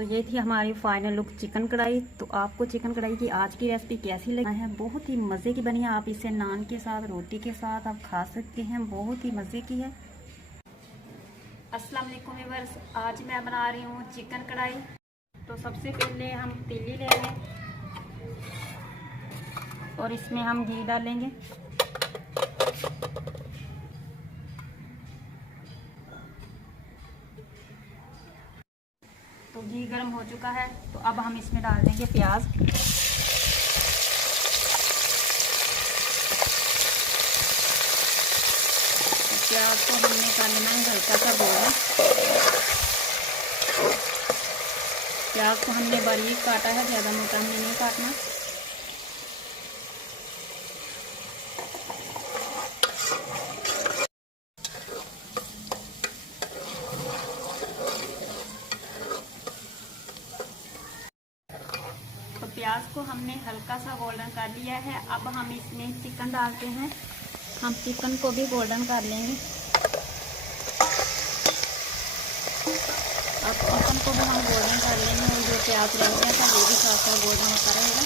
तो ये थी हमारी फाइनल लुक चिकन कढ़ाई। तो आपको चिकन कढ़ाई की आज की रेसिपी कैसी लगी है? बहुत ही मज़े की बनी है। आप इसे नान के साथ, रोटी के साथ आप खा सकते हैं। बहुत ही मज़े की है। अस्सलाम वालेकुम व्यूअर्स, आज मैं बना रही हूँ चिकन कढ़ाई। तो सबसे पहले हम तीली लेंगे और इसमें हम घी डालेंगे। तो घी गर्म हो चुका है, तो अब हम इसमें डाल देंगे प्याज। तो प्याज को हमने कर लेना है हल्का सा गोल्डन। प्याज को हमने बारीक काटा है, ज़्यादा मोटा हमने नहीं काटना। तो प्याज को हमने हल्का सा गोल्डन कर लिया है। अब हम इसमें चिकन डालते हैं। हम चिकन को भी गोल्डन कर लेंगे। अब चिकन को भी हम गोल्डन कर लेंगे और जो प्याज रह गया था वो भी साथ साथ गोल्डन होता रहेगा।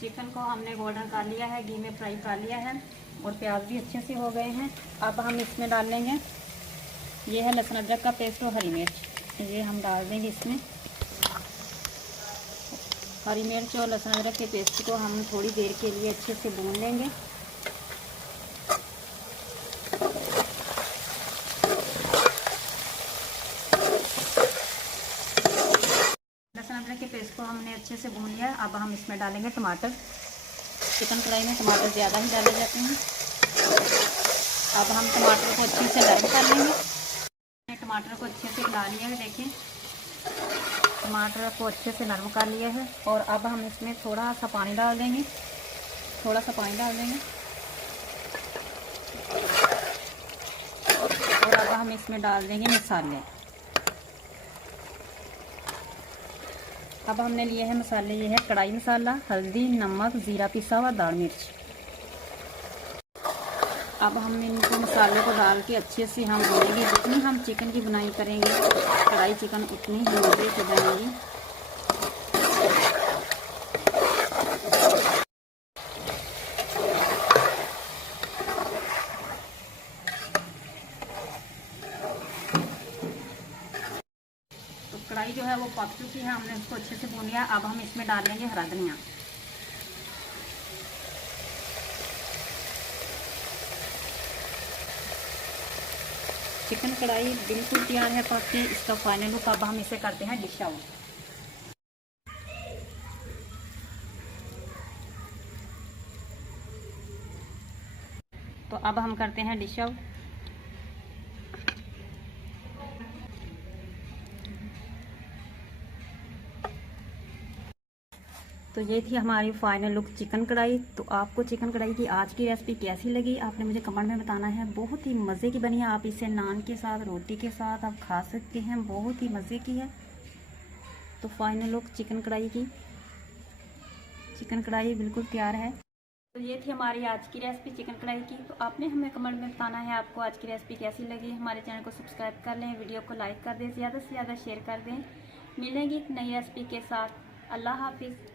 चिकन को हमने गोल्डन कर लिया है, घी में फ्राई कर लिया है और प्याज भी अच्छे से हो गए हैं। अब हम इसमें डाल लेंगे, ये है लहसुन अदरक का पेस्ट और हरी मिर्च। ये हम डाल देंगे इसमें। हरी मिर्च और लहसुन अदरक के पेस्ट को हम थोड़ी देर के लिए अच्छे से भून लेंगे। लहसुन अदरक के पेस्ट को हमने अच्छे से भून लिया। अब हम इसमें डालेंगे टमाटर। चिकन कढ़ाई में टमाटर ज़्यादा ही डाले जाते हैं। अब हम टमाटर को अच्छे से नरम कर लेंगे। टमाटर को अच्छे से गला लिया है, देखिए टमाटर को अच्छे से नरम कर लिया है। और अब हम इसमें थोड़ा सा पानी डाल देंगे। थोड़ा सा पानी डाल देंगे और अब हम इसमें डाल देंगे मसाले। अब हमने लिए हैं मसाले, ये है कढ़ाई मसाला, हल्दी, नमक, ज़ीरा पिसा हुआ, दाल मिर्च। अब हम इनको मसाले को डाल के अच्छे से हम भूनेंगे। जितनी हम चिकन की बुनाई करेंगे कढ़ाई चिकन उतनी ही मज़े की बनेगी। तो कढ़ाई जो है वो पक चुकी है, हमने उसको अच्छे से भून लिया। अब हम इसमें डाल लेंगे हरा धनिया। चिकन कढ़ाई बिल्कुल तैयार है पक के। इसका फाइनल लुक अब हम इसे करते हैं डिश आउट। तो अब हम करते हैं डिश आउट। तो ये थी हमारी फाइनल लुक चिकन कढ़ाई। तो आपको चिकन कढ़ाई की आज की रेसिपी कैसी लगी आपने मुझे कमेंट में बताना है। बहुत ही मज़े की बनी है। आप इसे नान के साथ, रोटी के साथ आप खा सकते हैं। बहुत ही मज़े की है। तो फाइनल लुक चिकन कढ़ाई की, चिकन कढ़ाई बिल्कुल तैयार है। तो ये थी हमारी आज की रेसिपी चिकन कढ़ाई की। तो आपने हमें कमेंट में बताना है आपको आज की रेसिपी कैसी लगी। हमारे चैनल को सब्सक्राइब कर लें, वीडियो को लाइक कर दें, ज़्यादा से ज़्यादा शेयर कर दें। मिलेंगे एक नई रेसिपी के साथ। अल्लाह हाफिज़।